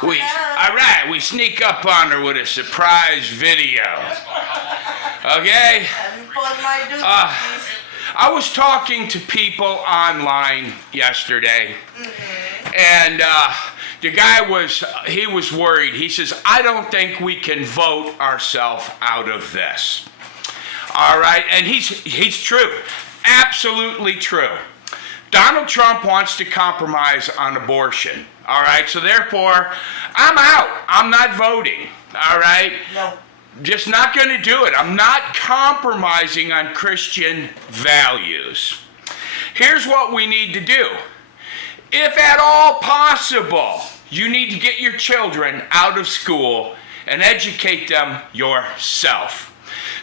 All right, we sneak up on her with a surprise video. Okay? I was talking to people online yesterday, and the guy was worried. He says, I don't think we can vote ourselves out of this. All right, and he's true, absolutely true. Donald Trump wants to compromise on abortion. All right, so therefore, I'm out. I'm not voting. All right? No. Just not going to do it. I'm not compromising on Christian values. Here's what we need to do. If at all possible, you need to get your children out of school and educate them yourself.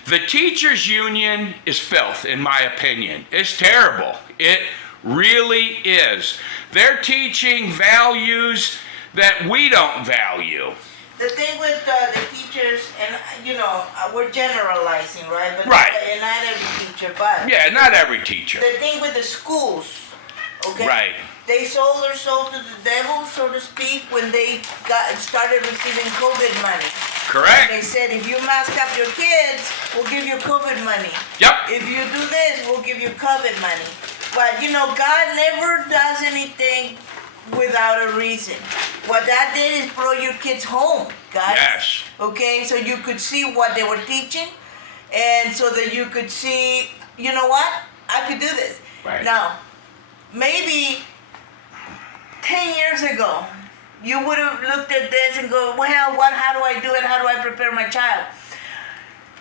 The teachers' union is filth, in my opinion. It's terrible. It really is. They're teaching values that we don't value. The thing with the teachers, and we're generalizing, right? But right. Not every teacher, but yeah, not every teacher. The thing with the schools, okay? Right. They sold their soul to the devil, so to speak, when they started receiving COVID money. Correct. They said, if you mask up your kids, we'll give you COVID money. Yep. If you do this, we'll give you COVID money. But God never does anything without a reason. What that did is brought your kids home, guys. Yes. Okay, so you could see what they were teaching, and so that you could see, you know what, I could do this. Right. Now, maybe 10 years ago, you would have looked at this and go, well, how do I do it? How do I prepare my child?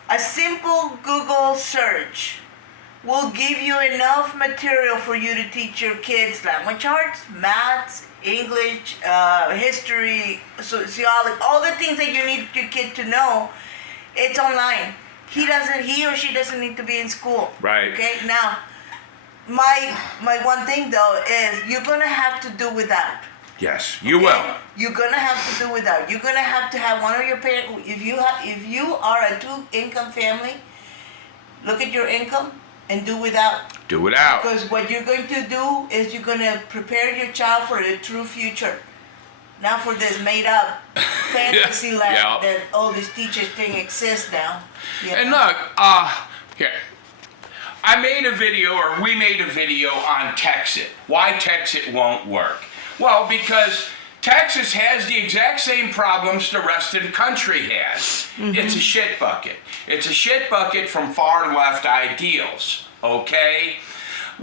A simple Google search will give you enough material for you to teach your kids language arts, maths, English, history, sociology, all the things that you need your kid to know. It's online. He or she doesn't need to be in school. Right. Okay. Now, my one thing though is you're gonna have to do without. Yes, you will. You're gonna have to do without. You're gonna have to have one of your parents. If you are a 2-income family, look at your income and do without. Do without. Because what you're going to do is you're going to prepare your child for a true future. Not for this made-up fantasy land that all these teachers think exists now. And look, here. We made a video on Texit. Why Texit won't work. Well, because Texas has the exact same problems the rest of the country has. Mm-hmm. It's a shit bucket. It's a shit bucket from far left ideals, okay?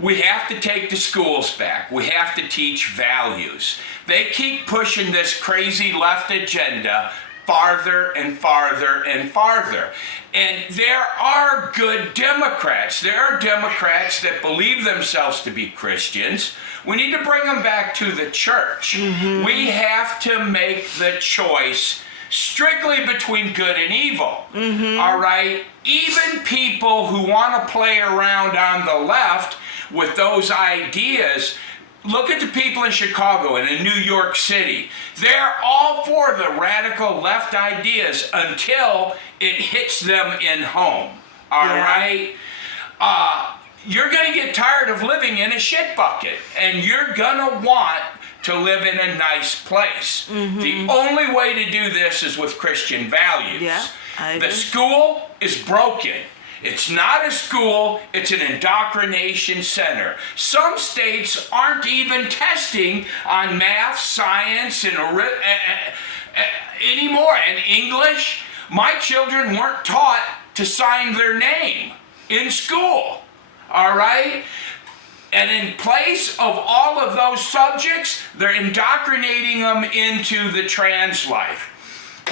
We have to take the schools back. We have to teach values. They keep pushing this crazy left agenda farther and farther and farther. And there are good Democrats. There are Democrats that believe themselves to be Christians. We need to bring them back to the church. Mm-hmm. We have to make the choice strictly between good and evil. Mm-hmm. All right? Even people who want to play around on the left with those ideas, look at the people in Chicago and in New York City. They're all for the radical left ideas until it hits them in home. All right? You're going to get tired of living in a shit bucket, and you're going to want to live in a nice place. Mm-hmm. The only way to do this is with Christian values. Yeah, I agree. The school is broken. It's not a school, it's an indoctrination center. Some states aren't even testing on math, science, and anymore. And English, my children weren't taught to sign their name in school. All right? And in place of all of those subjects, they're indoctrinating them into the trans life.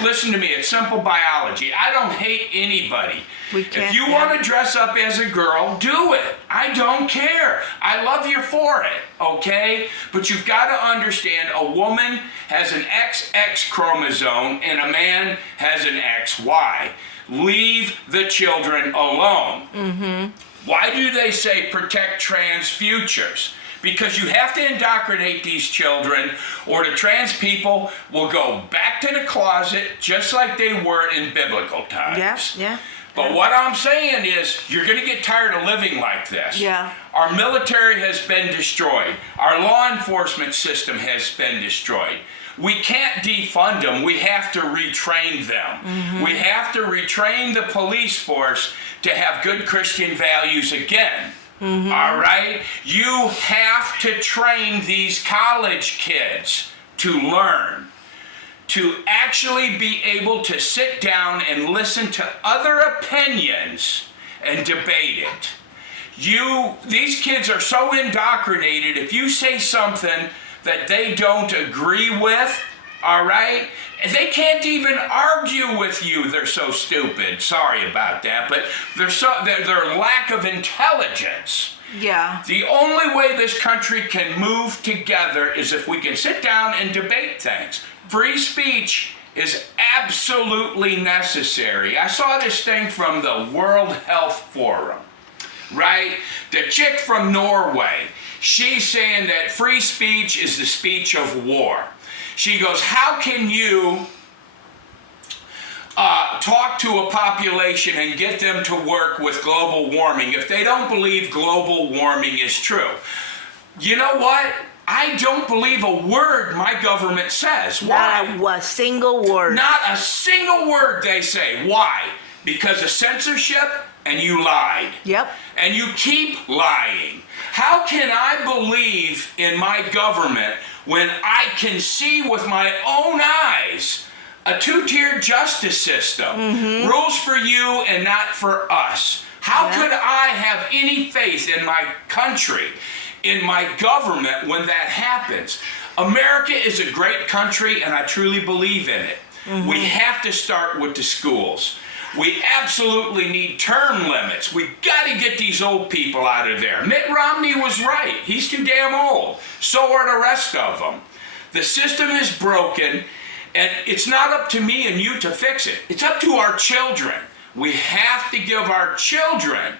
Listen to me, it's simple biology. I don't hate anybody. If you want to dress up as a girl, do it. I don't care. I love you for it, okay? But you've got to understand a woman has an XX chromosome and a man has an XY. Leave the children alone. Mm-hmm. Why do they say protect trans futures? Because you have to indoctrinate these children, or the trans people will go back to the closet just like they were in biblical times. Yeah. But what I'm saying is, you're going to get tired of living like this. Yeah. Our military has been destroyed. Our law enforcement system has been destroyed. we can't defund them. We have to retrain them. We have to retrain the police force to have good Christian values again. All right? You have to train these college kids to learn, to actually be able to sit down and listen to other opinions and debate it. These kids are so indoctrinated, if you say something that they don't agree with, all right, they can't even argue with you. They're so stupid. Sorry about that, but their lack of intelligence. Yeah. The only way this country can move together is if we can sit down and debate things. Free speech is absolutely necessary. I saw this thing from the World Health Forum. Right? The chick from Norway, she's saying that free speech is the speech of war. She goes, how can you talk to a population and get them to work with global warming if they don't believe global warming is true? You know what? I don't believe a word my government says. Why? Not a single word. Not a single word they say. Why? Because of censorship, and you lied. Yep. And you keep lying. How can I believe in my government when I can see with my own eyes a two-tiered justice system? Rules for you and not for us. How could I have any faith in my country, in my government when that happens? America is a great country and I truly believe in it. We have to start with the schools. We absolutely need term limits. We got to get these old people out of there. Mitt Romney was right. He's too damn old. So are the rest of them. The system is broken, and it's not up to me and you to fix it. It's up to our children. We have to give our children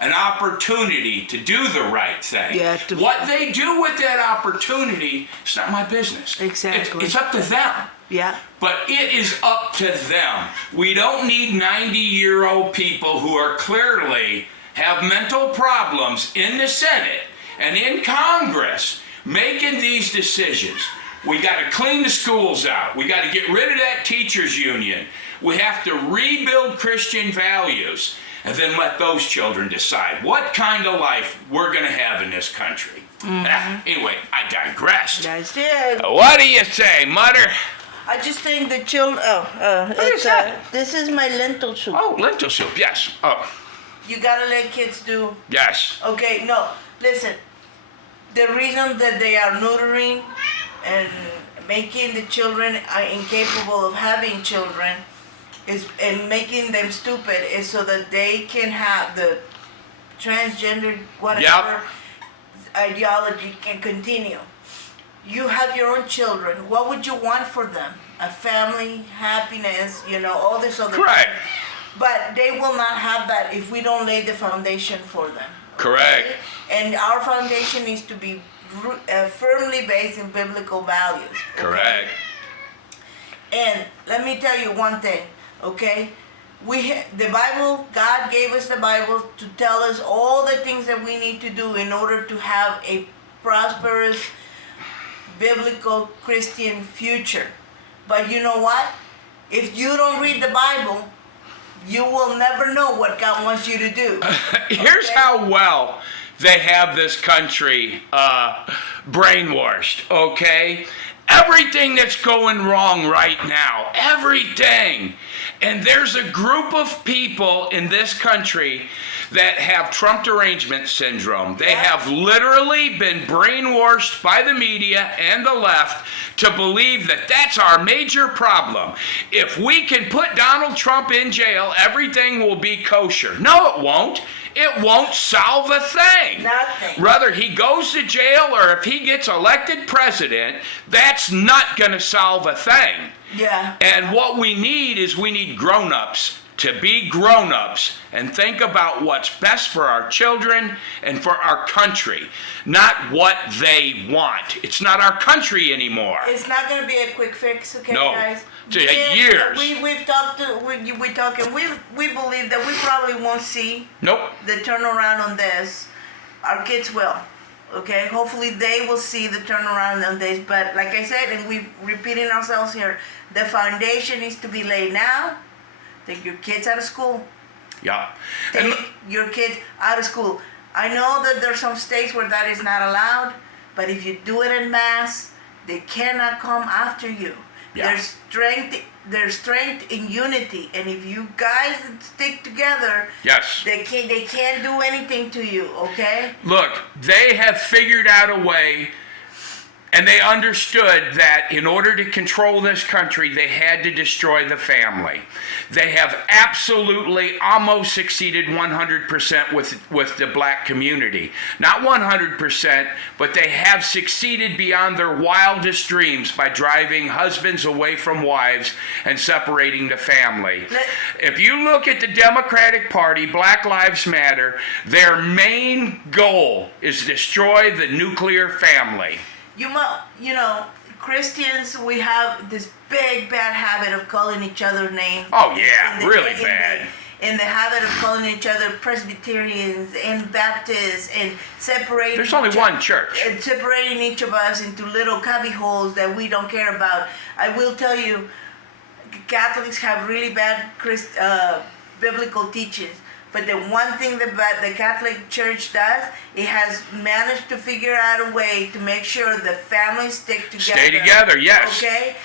an opportunity to do the right thing. Yeah, what they do with that opportunity, it's not my business. Exactly. It's up to them. Yeah. But it is up to them. We don't need 90-year-old people who are clearly have mental problems in the Senate and in Congress making these decisions. We got to clean the schools out. We got to get rid of that teachers union. We have to rebuild Christian values and then let those children decide what kind of life we're going to have in this country. Anyway, I digressed. You guys did. What do you say, Mother? I just think the children. This is my lentil soup. Oh, lentil soup, yes. Oh, You gotta let kids do. yes. Okay, no. Listen. The reason that they are neutering and making the children incapable of having children and making them stupid is so that they can have the transgender whatever ideology can continue. You have your own children. What would you want for them? A family, happiness, all this other Correct. things. But they will not have that if we don't lay the foundation for them. Correct. Okay? And our foundation needs to be firmly based in biblical values. Okay? Correct. And let me tell you one thing, okay? The Bible, God gave us the Bible to tell us all the things that we need to do in order to have a prosperous, biblical, Christian future. But you know what? If you don't read the Bible, you will never know what God wants you to do. Here's how well they have this country brainwashed, okay? Everything that's going wrong right now, everything. And there's a group of people in this country that have Trump derangement syndrome. They have literally been brainwashed by the media and the left to believe that that's our major problem. If we can put Donald Trump in jail, everything will be kosher. No, it won't. It won't solve a thing. Nothing. Whether he goes to jail or if he gets elected president, that's not going to solve a thing. Yeah. And what we need is we need grown-ups to be grown-ups and think about what's best for our children and for our country, not what they want. It's not our country anymore. It's not going to be a quick fix, okay, No. guys? Years. We've talked. We believe that we probably won't see Nope. the turnaround on this. Our kids will. Okay, hopefully they will see the turnaround on this. But like I said, and we're repeating ourselves here, the foundation needs to be laid now. Take your kids out of school. Yeah. Take your kids out of school. I know that there's some states where that is not allowed, but if you do it in mass, they cannot come after you. Yeah. There's strength in unity, and if you guys stick together, Yes. they can't do anything to you. Okay. Look, they have figured out a way, and they understood that in order to control this country, they had to destroy the family. They have absolutely almost succeeded 100% with the black community. Not 100%, but they have succeeded beyond their wildest dreams by driving husbands away from wives and separating the family. If you look at the Democratic Party, Black Lives Matter, their main goal is to destroy the nuclear family. You know, Christians, we have this big bad habit of calling each other names. Oh yeah, really bad. In the habit of calling each other Presbyterians and Baptists and separating. There's only one church. And separating each of us into little cubby holes that we don't care about. I will tell you, Catholics have really bad biblical teachings. But the one thing that the Catholic Church does, it has managed to figure out a way to make sure the families stick together. Stay together, yes. Okay?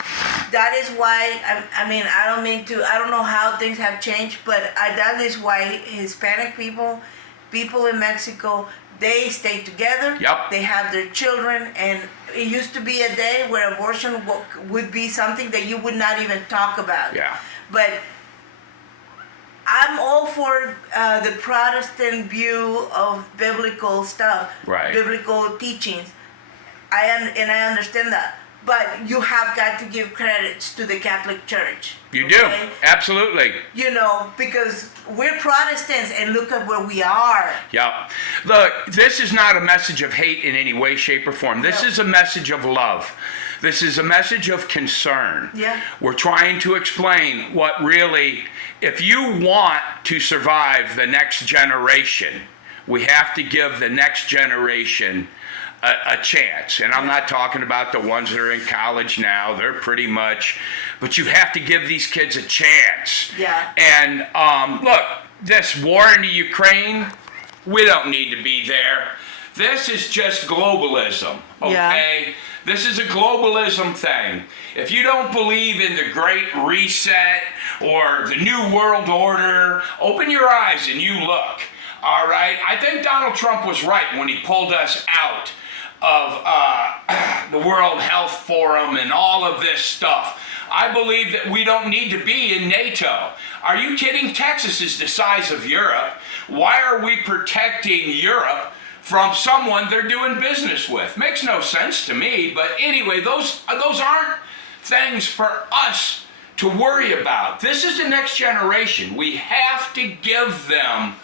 That is why, I don't know how things have changed, but that is why Hispanic people in Mexico, they stay together. Yep. They have their children, and it used to be a day where abortion would be something that you would not even talk about. Yeah. But I'm all for the Protestant view of biblical stuff, Right. biblical teachings. I understand that, but you have got to give credits to the Catholic Church. You do, absolutely. You know, because we're Protestants, and look at where we are. Yeah. Look, this is not a message of hate in any way, shape, or form. This No. is a message of love. This is a message of concern. Yeah. We're trying to explain what really, if you want to survive the next generation, we have to give the next generation a chance. And I'm not talking about the ones that are in college now. They're pretty much, but you have to give these kids a chance. Yeah. And look, this war in the Ukraine, we don't need to be there. This is just globalism, okay? Yeah. This is a globalism thing. If you don't believe in the Great Reset or the New World Order, open your eyes and you look, all right? I think Donald Trump was right when he pulled us out of the World Health Forum and all of this stuff. I believe that we don't need to be in NATO. Are you kidding? Texas is the size of Europe. Why are we protecting Europe from someone they're doing business with? Makes no sense to me, but anyway, those aren't things for us to worry about. This is the next generation. We have to give them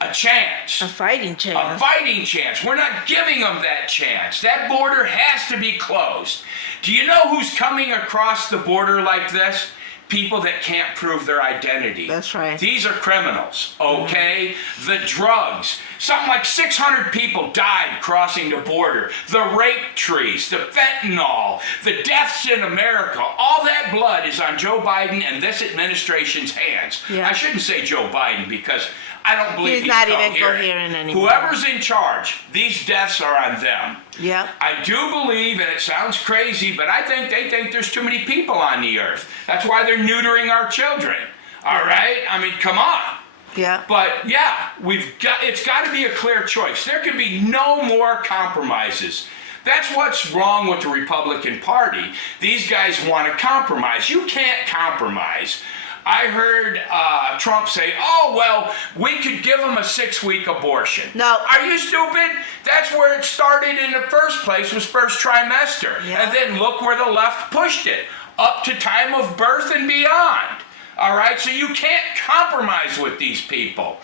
a chance. A fighting chance. A fighting chance. We're not giving them that chance. That border has to be closed. Do you know who's coming across the border like this? People that can't prove their identity. That's right. These are criminals, okay? The drugs. Something like 600 people died crossing the border. The rape trees, the fentanyl, the deaths in America. All that blood is on Joe Biden and this administration's hands. Yeah. I shouldn't say Joe Biden because I don't believe He's not even coherent anymore. Whoever's in charge, these deaths are on them. Yeah. I do believe, and it sounds crazy, but I think they think there's too many people on the earth. That's why they're neutering our children. All right? I mean, come on. Yeah. But yeah, it's got to be a clear choice. There can be no more compromises. That's what's wrong with the Republican Party. These guys want to compromise. You can't compromise. I heard Trump say, oh, well, we could give them a 6-week abortion. No. Are you stupid? That's where it started in the first place, was first trimester. Yeah. And then look where the left pushed it, up to time of birth and beyond. All right, so you can't compromise with these people.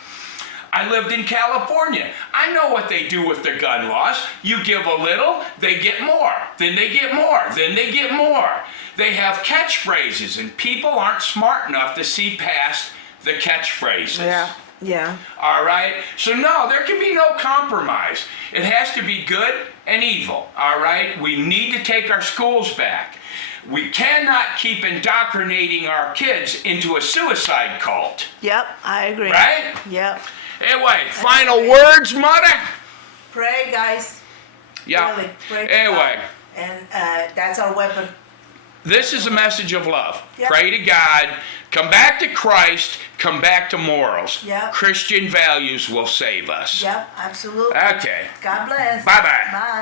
I lived in California. I know what they do with their gun laws. You give a little, they get more. Then they get more. Then they get more. They have catchphrases, and people aren't smart enough to see past the catchphrases. Yeah. Yeah. All right? So, no, there can be no compromise. It has to be good and evil. All right? We need to take our schools back. We cannot keep indoctrinating our kids into a suicide cult. Yep, I agree. Right? Yep. Anyway, final words, Mother? Pray, guys. Yeah. Really, pray to Anyway. God. And that's our weapon. This is a message of love. Yep. Pray to God. Come back to Christ. Come back to morals. Yep. Christian values will save us. Yep, absolutely. Okay. God bless. Bye-bye. Bye.